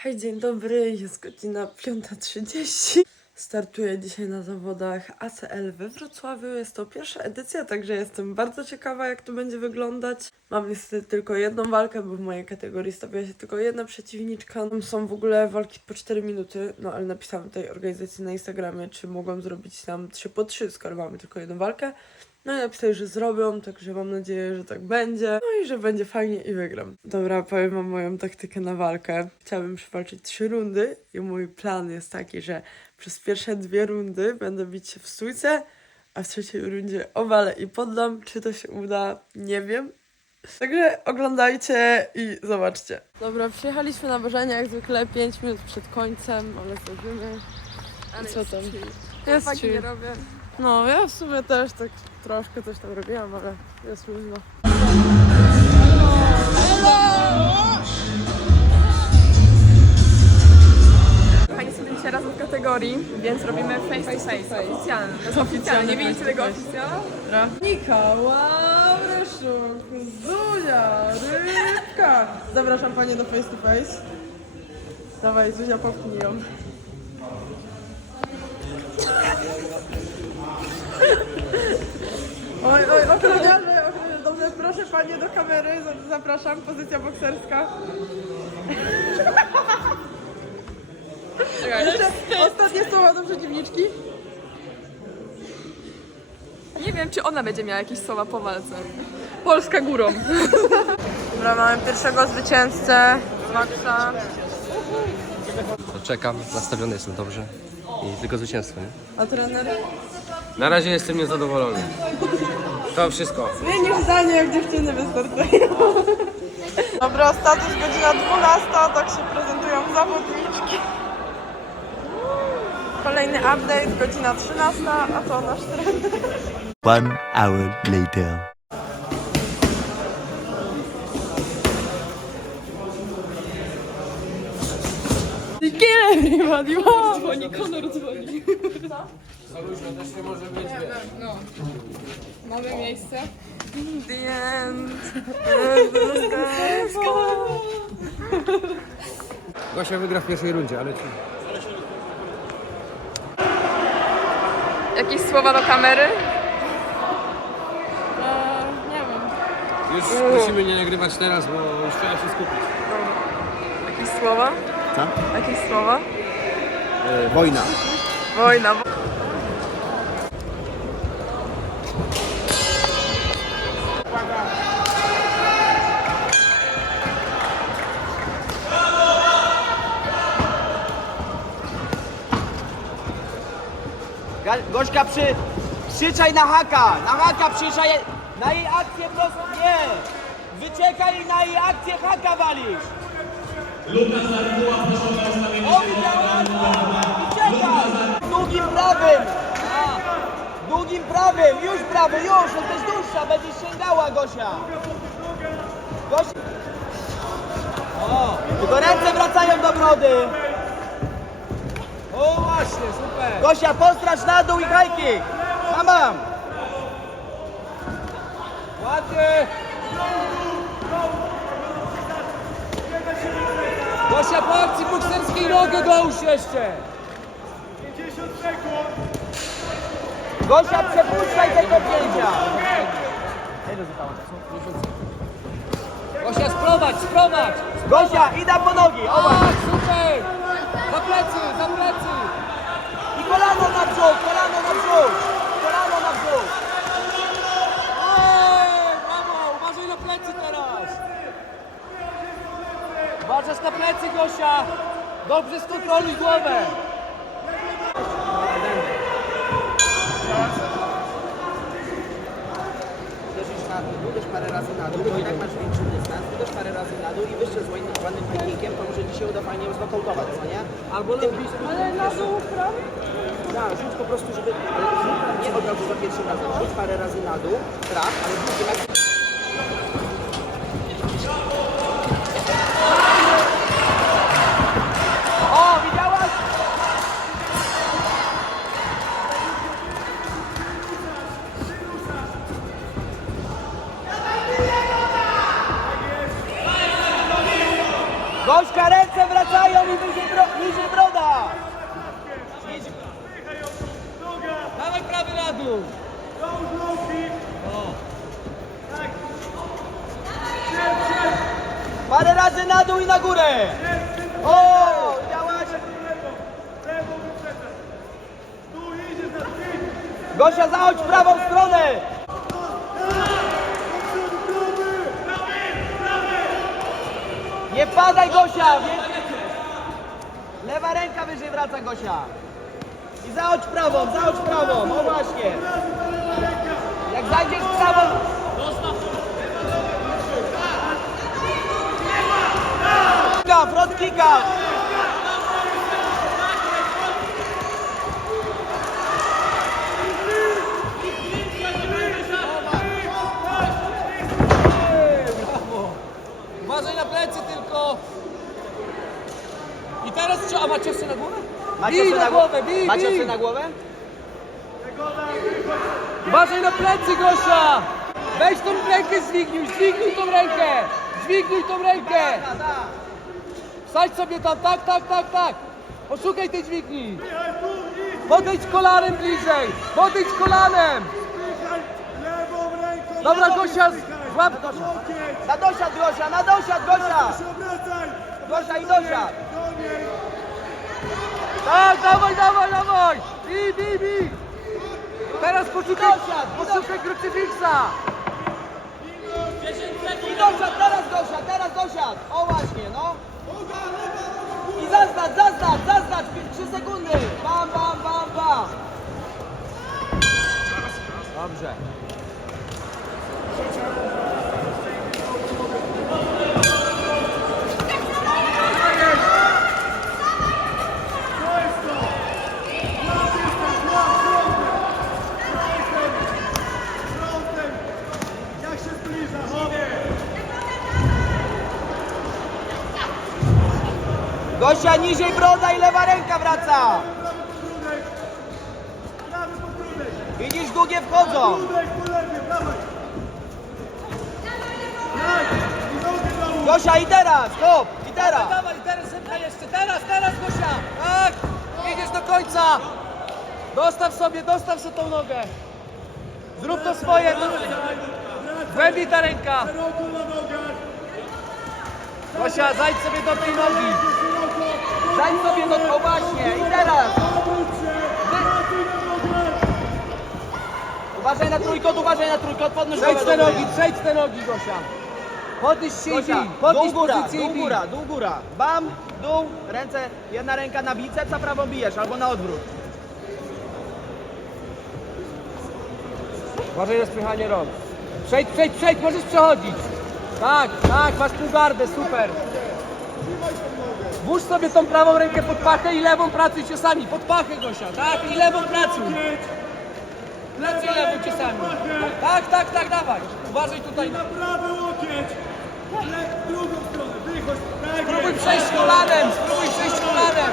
Hej, dzień dobry, jest godzina 5.30. Startuję dzisiaj na zawodach ACL we Wrocławiu. Jest to pierwsza edycja, także jestem bardzo ciekawa, jak to będzie wyglądać. Mam niestety tylko jedną walkę, bo w mojej kategorii stawia się tylko jedna przeciwniczka. Tam są w ogóle walki po 4 minuty, no ale napisałam tej organizacji na Instagramie, czy mogą zrobić tam 3 po 3, skoro mamy tylko jedną walkę. No i napisali, że zrobią, także mam nadzieję, że tak będzie. No i że będzie fajnie i wygram. Dobra, powiem wam moją taktykę na walkę. Chciałabym przewalczyć trzy rundy i mój plan jest taki, że przez pierwsze dwie rundy będę bić się w stójce, a w trzeciej rundzie owalę i poddam. Czy to się uda? Nie wiem. Także oglądajcie i zobaczcie. Dobra, przyjechaliśmy na Bożenie jak zwykle 5 minut przed końcem, ale zdążymy. I co tam? Jest Fajnie chill. robię. No, ja w sumie też tak troszkę coś tam robiłam, ale jest luźno. Kochani, jesteśmy dzisiaj razem w kategorii, więc robimy face to face. Oficjalnie. To jest oficjalnie. Nie widzicie tego oficjala? Wow, Ryszuk, Zuzia, Rybka. Zapraszam Panie do face to face. Dawaj, Zuzia, popchnij ją. Oj, oj, ochroniarze, ochroniarze, dobrze, proszę Panie do kamery, za- zapraszam, pozycja bokserska. Jeszcze ostatnie słowa do przeciwniczki. Nie wiem, czy ona będzie miała jakieś słowa po walce. Polska górą. Dobra, mamy pierwszego zwycięzcę, Maxa. To czekam, nastawiony jestem dobrze i tylko zwycięstwo, nie? A trener? Na razie jestem niezadowolony. To wszystko. Zmienisz zdanie, jak dziewczyny wystartują. Dobra, status godzina 12, tak się prezentują zawodniczki. Kolejny update, godzina 13, a to nasz trener. One hour later. Kill everybody, wow! Dzwoni, Konor dzwoni. Mamy miejsce. The end. Gosia wygra w pierwszej rundzie, ale ci... Jakieś słowa do kamery? Już musimy nie nagrywać teraz, bo już trzeba się skupić. Jakieś słowa? Co? Jakieś słowa? E, wojna. Wojna. Ga- Gośka przy... Krzyczaj na haka! Na haka krzyczaj! Na jej akcję prosto... Nie! Wyczekaj i na jej akcję haka walisz! O, widziałem! Wyczekaj! Długim prawym! A, Długim prawym! Już prawy, już! Jesteś dłuższa! Będziesz sięgała, Gosia! Gosia! O! Tylko ręce wracają do brody! Właśnie, super. Gosia, postracz na dół i hajki! Mam, mam! Ładnie. Gosia po akcji bokserskiej nogę dołóż jeszcze. Gosia, przepuszczaj tego pięcia! Gosia sprowadź, sprowadź. Gosia, idę po nogi! O, Tak, super. Za plecy, za plecy. Kolano na brzuch, kolano na brzuch! Kolano na brzuch! Ej, brawo, uważaj na plecy teraz. Uważasz na plecy, Gosia. Dobrze skontroluj głowę. Uderzysz, na, uderz parę razy na dół, bo i tak masz większy dystans. Uderz parę razy na dół i wyższe z ładnym highkickiem, to może ci się uda fajnie znokautować, co nie? Albo lepiej... Ale na dół prawie? Tak, rzuć po prostu, żeby... Nie od razu za pierwszym razem, rzuć parę razy na dół, traf, ale. Na dół i na górę! O! Działać! Gosia, zachodź w prawą stronę! Nie padaj, Gosia! Lewa ręka wyżej wraca, Gosia! I zachodź prawą, zachodź prawą, o właśnie! Jak zajdziesz prawą... Kika, front kika! Uważaj na plecy tylko. I teraz co? A ma ciosy na głowę? Ma Bij ciosy na na głowę, bij, Ma bij. ciosy na głowę? Uważaj na plecy, Gosia! Weź tą rękę dźwignij, dźwignij tą rękę! Dźwignij tą rękę! Wsadź sobie tam, tak, tak, tak, tak! Poszukaj tej dźwigni! Podejdź kolanem bliżej! Podejdź kolanem! Dobra, Gosia, złap! Na dosiad, Gosia, na dosiad, Gosia! Gosia i dosiad! Tak, dawaj, dawaj, dawaj! Bij, bij, bij! Teraz poszukaj, poszukaj krucyfiksa! I dosiad, teraz dosiad, teraz dosiad! O właśnie, no! I zaznacz, zaznacz, zaznacz! 3 sekundy! Bam, bam, bam, bam! Dobrze. Gosia, niżej broda i lewa ręka wraca! Widzisz, długie wchodzą! Gosia, i teraz, hop, i teraz! Dawaj, teraz szybka jeszcze, teraz, teraz Gosia! Tak! Idziesz do końca! Dostaw sobie, dostaw sobie tą nogę! Zrób to swoje! Głębiej ta ręka! Gosia, zajdź sobie do tej nogi! Zajdź sobie do... O właśnie, i teraz! Uważaj na trójkąt, uważaj na trójkąt, podnóż Przejdź te nogi, przejdź te nogi, Gosia! Podnieś się i bij! Podnieś dół góra, pozycję i dół bij! góra, dół góra. Bam, dół, ręce, jedna ręka na biceps, a prawą bijesz, albo na odwrót. Uważaj na spychanie rąk. Przejdź, przejdź, przejdź, możesz przechodzić. Tak, tak, masz pół gardę, super. Włóż sobie tą prawą rękę pod pachę i lewą pracuj ciosami. Pod pachę, Gosia, tak, i lewą pracuj. Plecy i lewą ciosami. Tak, tak, tak, dawaj. Uważaj tutaj. Na Prawy łokieć! W drugą stronę, wychodź, tak Spróbuj przejść kolanem, spróbuj przejść kolanem.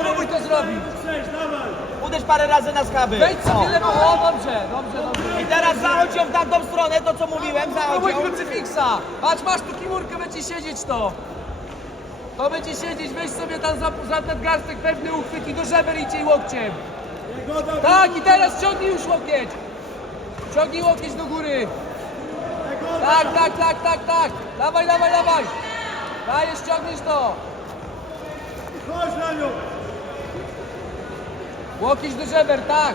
Spróbuj to zrobić. Uderz parę razy na skaby. Wejdź sobie lewą, o dobrze, dobrze, dobrze. I teraz zachodź ją w tamtą stronę, to co mówiłem, zachodź Spróbuj ją. krucyfiksa! Patrz, masz tu kimurkę, będzie siedzieć to! To będzie siedzieć, weź sobie tam za, za nadgarstek pewny uchwyt i do żeber idź łokciem. Tak, i teraz ciągnij już łokieć! Ciągnij łokieć do góry! Tak, tak, tak, tak, tak! Dawaj, dawaj, dawaj! Dajesz, ciągniesz to! Chodź na nią! Łokieć do żeber, tak!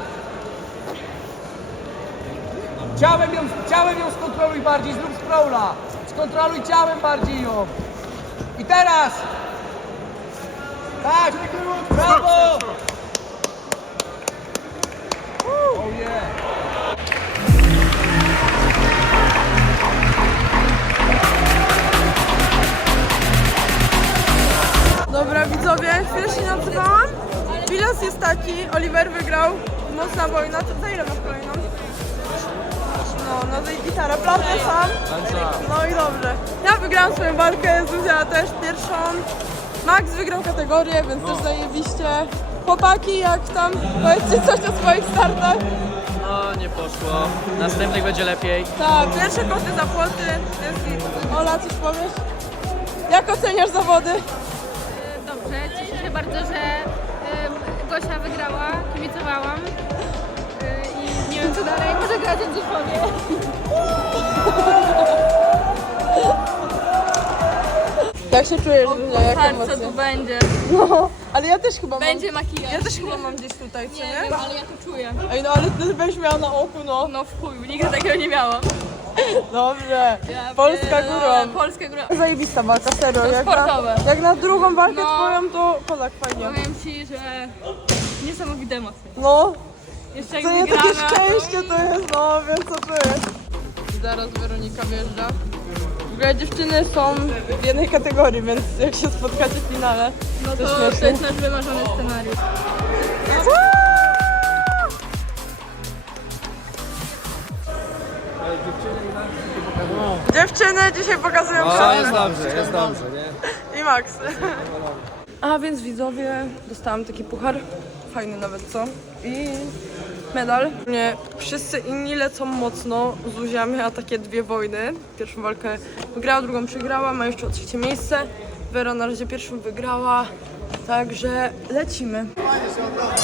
Ciałem ją, ciałem ją skontroluj bardziej, zrób sprawla! Skontroluj ciałem bardziej ją! I teraz! Tak! Brawo! Oh yeah! Dobra widzowie, chwilę się nie odzywałam. Bilans jest taki, Oliver wygrał, mocna wojna, to za ile masz kolejną? No, no to i gitara, prawda sam? No i dobrze. Ja wygrałam swoją walkę, Zuzia też pierwszą. Max wygrał kategorię, więc też zajebiście. Chłopaki, jak tam? Powiedzcie coś o swoich startach. No, nie poszło. Następnych będzie lepiej. Tak, pierwsze koty za płoty. Jest git. Ola, coś powiesz? Jak oceniasz zawody? Dobrze, cieszę się bardzo, że em, Gosia wygrała, kibicowałam nie wiem co dalej, może Gradzien coś powie. Jak się czujesz, Zuzia? Jak co emocje? tu będzie. No, ale ja też chyba mam... Będzie makijaż. Ja też chyba mam gdzieś tutaj, co Nie nie? wiem, ale ja to czuję. Ej, no ale ty będziesz miała na oku, no. No w chuj, nigdy takiego nie miałam. Dobrze. Ja Polska pierdolę, górą. Polska góra. Zajebista walka, serio. To Jak sportowe. Na, jak na drugą walkę No. twoją, to kozak fajnie. Powiem ci, że niesamowite emocje. No, Jeszcze jak to nie wygrana, takie szczęście to jest, no wiem co to jest. Zaraz Weronika wjeżdża. W ogóle dziewczyny są w jednej kategorii, więc jak się spotkacie w finale, No to to, to jest nasz wymarzony scenariusz. Dziewczyny dzisiaj pokazują No, jest dobrze, jest dobrze, nie? I Max. A więc widzowie, dostałam taki puchar. Fajny nawet, co? I medal. Nie, wszyscy inni lecą mocno. Zuzia miała takie dwie wojny. Pierwszą walkę wygrała, drugą przegrała, ma jeszcze o trzecie miejsce. Wera na razie pierwszą wygrała. Także lecimy.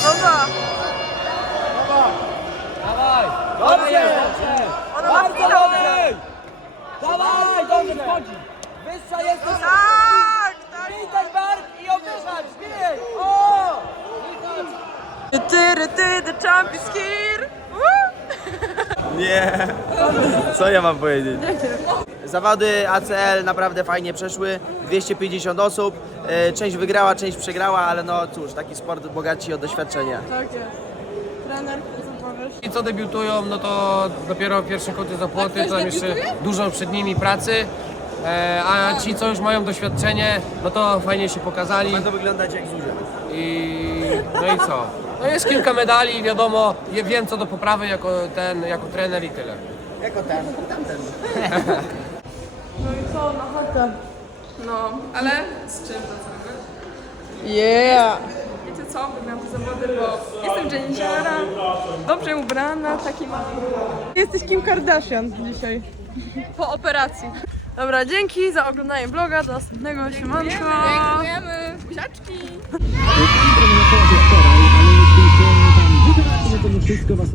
Dobra. Dobrze! Ona ma Bardzo dobrze! Dawaj, dobrze wchodzi! Wyższa jesteś! Tak, tak. Bij ten bark i oddychać! Bij! Ty, ty, the champ is here. Woo! Nie. Co ja mam powiedzieć? Zawody ACL naprawdę fajnie przeszły. 250 osób. E, Część wygrała, część przegrała, ale no cóż, taki sport bogaci o doświadczenia. Tak jest. Trener, co powiesz? Ci co debiutują, no to dopiero pierwsze koty za płoty, to tam jeszcze dużo przed nimi pracy. E, a ci co już mają doświadczenie, no to fajnie się pokazali Będą wyglądać jak Zuzia. i no i co? No jest kilka medali, wiadomo, je- wiem co do poprawy jako ten, jako trener i tyle. Jako ten, tamten. No i co, na chatę? No, ale z czym wracamy? Yeah! Wiecie co? Wygram te zawody, bo jestem dziennikarza, dobrze ubrana, taki mam Jesteś Kim Kardashian dzisiaj. po operacji. Dobra, dzięki za oglądanie vloga. Do następnego. Siemanko. Dziękujemy. Buziaczki. Wszystko was